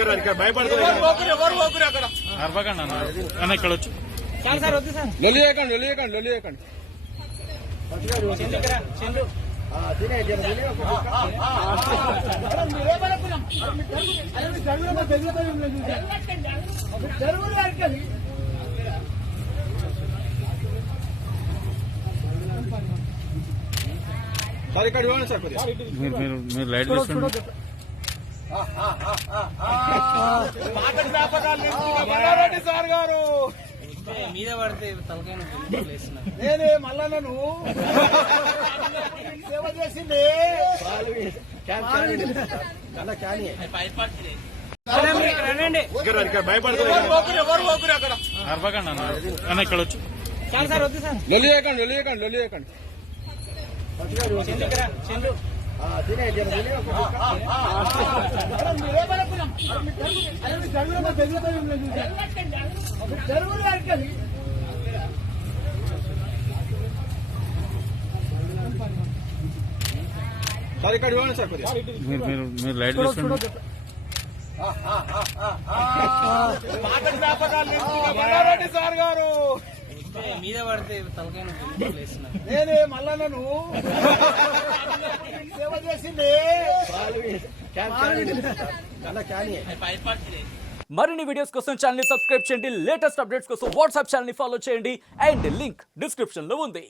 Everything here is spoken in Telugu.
ఇక్కడ వచ్చి మీరు లైట్ తీసుకోండి. సార్ గారు మీద పడితే నేనే మల్లన్నను సేవ చేసింది ఇక్కడ వచ్చి మీరు లైట్ తీసుకోండి. సార్ గారు మీద పడితే నేనే మల్లన్నను సేవ చేసింది మరిన్ని వీడియోస్ కోసం ఛానల్ ని సబ్స్క్రైబ్ చేయండి. లేటెస్ట్ అప్డేట్స్ కోసం వాట్సాప్ ఛానల్ ని ఫాలో చేయండి. అండ్ లింక్ డిస్క్రిప్షన్ లో ఉంది.